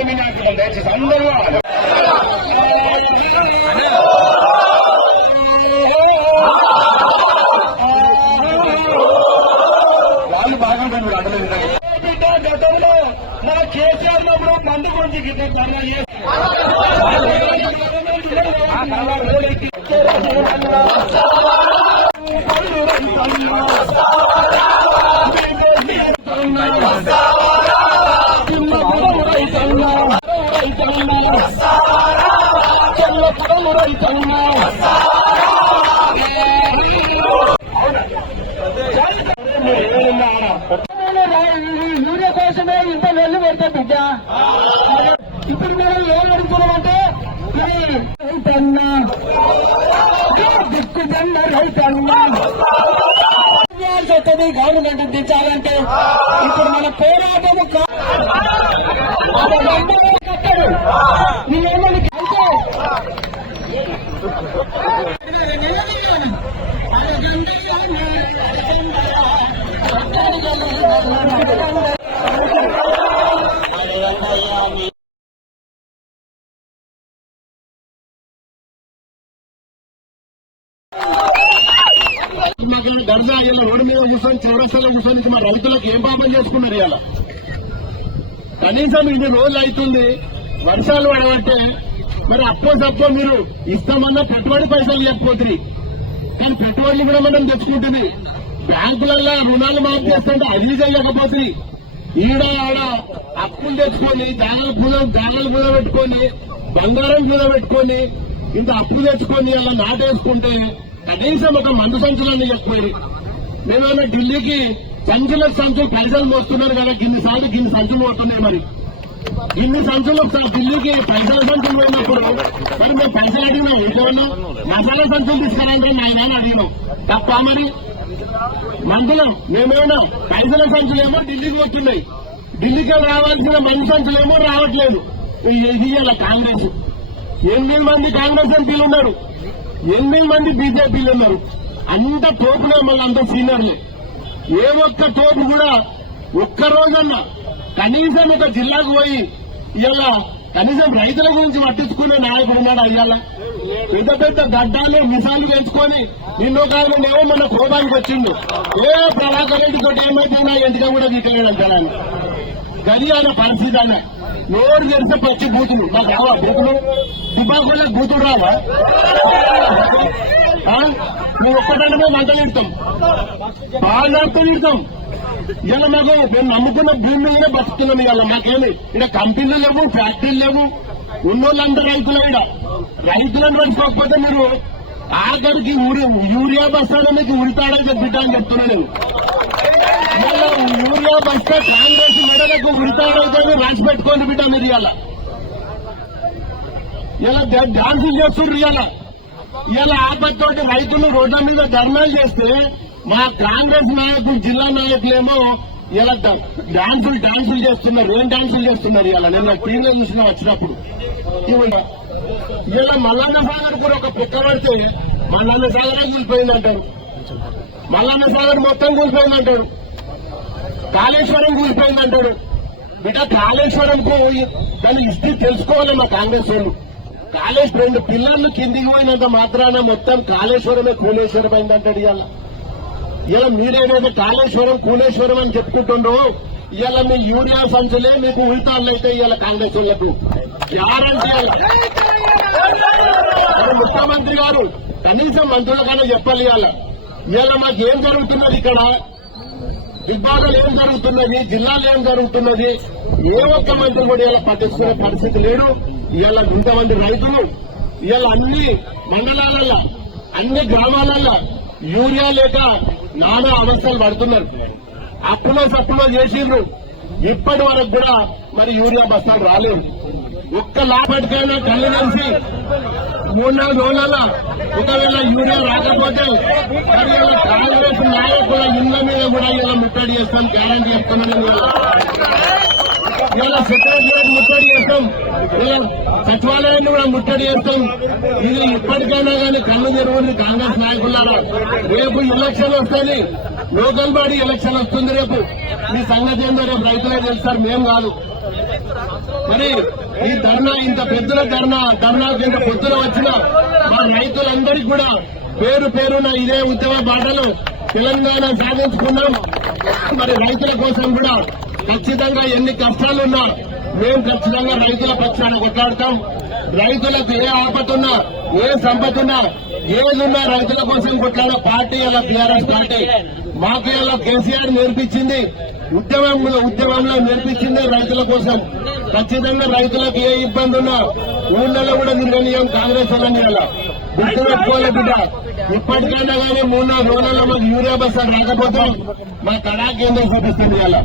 ఏమీ నాకు దయచేసి అందరూ వాళ్ళు బాగుంటారు మీరు అడలేదు. గతంలో మన కేసీఆర్ లో మందు గురించి ధర్నా యూరియా కోసమే ఇంత వెళ్లి పెడతా బిడ్డ. ఇప్పుడు మనం ఏం అడుగుతున్నామంటే రైతన్నా దిక్కుదన్న రైతన్నా వస్తుంది గవర్నమెంట్ దించాలంటే. ఇప్పుడు మన పోరాటము కట్టడు నేనేమని దర్జా ఇలా రోడ్డు మీద కూర్చొని చౌరస్తాలో కూర్చొని మా రైతులకు ఏం పాపం చేసుకున్నారు ఇవాళ. కనీసం ఇన్ని రోజులు అవుతుంది వర్షాలు పడబట్టే మరి అప్పో మీరు ఇస్తామన్నా పెట్టుబడి పైసలు లేకపోతుంది. కానీ పెట్టుబడులు కూడా మనం తెచ్చుకుంటుంది. బ్యాంకులలో రుణాలు మాఫ్ చేస్తుంటే అది చేయలేకపోతుంది. ఈడ ఆడ అప్పులు తెచ్చుకొని జాగాలు కూడా పెట్టుకొని బంగారం కూడా పెట్టుకొని ఇంత అప్పు తెచ్చుకొని అలా నాటేసుకుంటే కనీసం ఒక మందు సంచులన్నీ చెప్పారు. మేమేమో ఢిల్లీకి సంచులు పైసలు మోస్తున్నారు కదా, గిన్ని సంచులు పోతున్నాయి. మరి ఇన్ని సంచులు ఢిల్లీకి పైసల సంచులు పోయినప్పుడు మరి మేము పైసలు అడిగినాం. ఇంకేమన్నా మసాలా సంచులు తీసుకురంటే ఆయన అడిగినాం తప్ప. మరి మందులు మేమేమన్నా పైసల సంచులేమో ఢిల్లీకి పోతున్నాయి, ఢిల్లీకి రావాల్సిన మంది సంచులేమో రావట్లేదు. ఇది ఇలా కాంగ్రెస్ 8 మంది కాంగ్రెస్ ఎంపీలు ఉన్నారు, 8 మంది బీజేపీలు ఉన్నారు. అంత తోపులే మళ్ళీ అంత సీనియర్లే. ఏ ఒక్క తోపు కూడా ఒక్క రోజన్నా కనీసం ఒక జిల్లాకు పోయి ఇలా కనీసం రైతుల గురించి పట్టించుకునే నాయకుడు ఉన్నాడు. అయ్యాల పెద్ద పెద్ద గడ్డాలు మిసాలు పెంచుకొని నిన్నో కాలం ఏమో మన కోపానికి వచ్చిండు. ఏ ప్రభాకర్ రెడ్డి తోటి ఏమైపోయినా ఎందుకు కూడా వీకెళ్ళాడు జనాన్ని. గది అన్న పరిస్థితి అన్న నోరు తెరిస్తే పచ్చి బూతులు నాకు రావా బూతులు తుపాకులకు బూతులు రావా? మేము ఒక్కటంటే మేము మంటలు ఇడతాం, బాగా ఇడతాం. ఇలా మాకు మేము నమ్ముకున్న భూమి మీదనే బతుకుతున్నాం. ఇవాళ మాకేమి ఇక్కడ కంపెనీలు లేవు, ఫ్యాక్టరీలు లేవు. ఉన్నోళ్ళంతా రైతులు. ఇక్కడ రైతులను పట్టుకోకపోతే మీరు ఆఖరికి యూరియా బస్తాలో మీకు ఉరితాడని బిడ్డ అని చెప్తున్నా నేను. యూరియా బస్తా కాంగ్రెస్ మెడలకు ఉరితాడవుతుంది రాసి పెట్టుకోండి బిడ్డ మీరు. ఇలా డాన్సులు చేస్తున్నారు. ఇలా ఆపత్తోటి రైతులు రోడ్ల మీద ధర్నాలు చేస్తే మా కాంగ్రెస్ నాయకులు జిల్లా నాయకులేమో ఇలా డాన్సులు చేస్తున్నారు. ఏం డాన్సులు చేస్తున్నారు? ఇలా నేను టీవీలో చూసిన వచ్చినప్పుడు ఇలా మల్లన్న సాగర్ కూడా ఒక పిక్క పడితే మల్లన్న సాగర్ కూలిపోయిందంటారు, మల్లన్న సాగర్ మొత్తం కూలిపోయిందంటాడు, కాళేశ్వరం కూలిపోయిందంటాడు. బిడ్డ కాళేశ్వరంకు దాన్ని ఇస్తే తెలుసుకోవాలి మా కాంగ్రెస్ వాళ్ళు. కాళేశ్వరం 2 పిల్లర్లు కిందికి పోయినంత మాత్రాన మొత్తం కాళేశ్వరమే కూలేశ్వరం అయిందంటాడు. ఇలా మీరేదైతే కాళేశ్వరం కూలేశ్వరం అని చెప్పుకుంటుండ్రో ఇలా మీ యూరియా సంచులే మీకు ఉల్టాలు అయితే ఇవాళ కాంగ్రెస్ వాళ్లకు గ్యారంటీ. ముఖ్యమంత్రి గారు కనీసం మంత్రులకన్నా చెప్పాలి. ఇవాళ మాకు ఏం జరుగుతున్నది, ఇక్కడ విభాగాలు ఏం జరుగుతున్నది, జిల్లాలో ఏం జరుగుతున్నది, ఏ ఒక్క మంత్రి కూడా ఇలా పట్టించుకునే పరిస్థితి లేడు. ఇవాళ ఇంతమంది రైతులు ఇవాళ అన్ని మండలాలల్లో అన్ని గ్రామాలల్లో యూరియా లేక నానా అవస్థలు పడుతున్నారు. అప్పులో చేసిండ్రు, ఇప్పటి వరకు కూడా మరి యూరియా బస్తాలు రాలేదు. ఒక్క లాభటికైనా కళ్ళు కలిసి 3-4 రోజులలో ఒకవేళ యూరియా రాకపోతే మరి కాంగ్రెస్ నాయకుల ఇళ్ల మీద కూడా ఇలా ముట్టడి చేస్తాం, గ్యారంటీ చెప్తున్నాను. ఇలా సెక్రటరియట్ ముట్టడి చేస్తాం, ఇలా సచివాలయాన్ని కూడా ముట్టడి చేస్తాం. ఇది ఇప్పటికైనా కానీ కళ్ళు తెరవండి కాంగ్రెస్ నాయకులారా. రేపు ఎలక్షన్ వస్తుంది, లోకల్ బాడీ ఎలక్షన్ వస్తుంది. రేపు మీ సంగతి ఏందో రేపు రైతులే తెలుస్తారు, మేం కాదు. మరి ఈ ధర్నా ఇంత పెద్దల ధర్నాకు ఇంత పొద్దున వచ్చిన మా రైతులందరికీ కూడా పేరు పేరున ఇదే ఉద్యమ బాటలు తెలంగాణ సాధించుకున్నాం. మరి రైతుల కోసం కూడా ఖచ్చితంగా ఎన్ని కష్టాలున్నా మేము ఖచ్చితంగా రైతుల పక్షాన కొట్లాడతాం. రైతులకు ఏ ఆపతున్నా, ఏ సంపతున్నా, ఏదున్నా రైతుల కోసం కొట్లాడే పార్టీ అలా టీఆర్ఎస్ పార్టీ. మాకు ఇలా కేసీఆర్ నేర్పించింది ఉద్యమంలో నేర్పించింది రైతుల కోసం. ఖచ్చితంగా రైతులకు ఏ ఇబ్బంది ఉన్నా ఊళ్ళలో కూడా నిర్ణయం కాంగ్రెస్ వాళ్ళని అలా గుర్తుపెట్టుకోలే బిడ్డ. ఇప్పటికైనా కానీ 3-4 రోజుల్లో మాకు యూరియా బస్సులు రాకపోతే మా తడా కేంద్రం చూపిస్తుంది అలా.